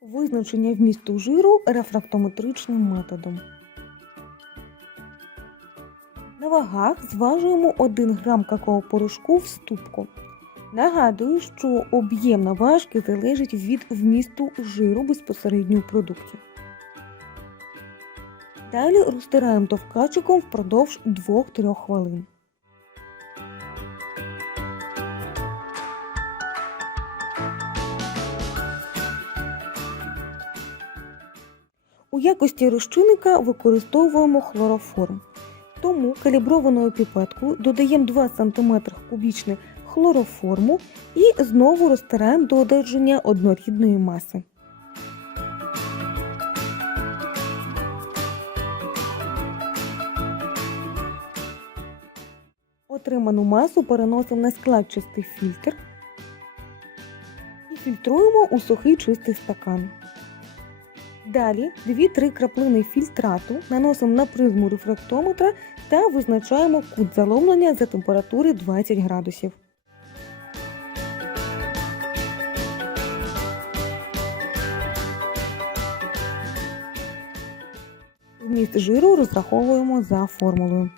Визначення вмісту жиру рефрактометричним методом. На вагах зважуємо 1 грам какао-порошку в ступку. Нагадую, що об'єм наважки залежить від вмісту жиру безпосередньо у продукті. Далі розтираємо товкачиком впродовж 2-3 хвилин. У якості розчинника використовуємо хлороформ. Тому каліброваною піпеткою додаємо 2 см кубічних хлороформу і знову розтираємо до одержання однорідної маси. Отриману масу переносимо на складчастий фільтр і фільтруємо у сухий чистий стакан. Далі 2-3 краплини фільтрату наносимо на призму рефрактометра та визначаємо кут заломлення за температури 20 градусів. Вміст жиру розраховуємо за формулою.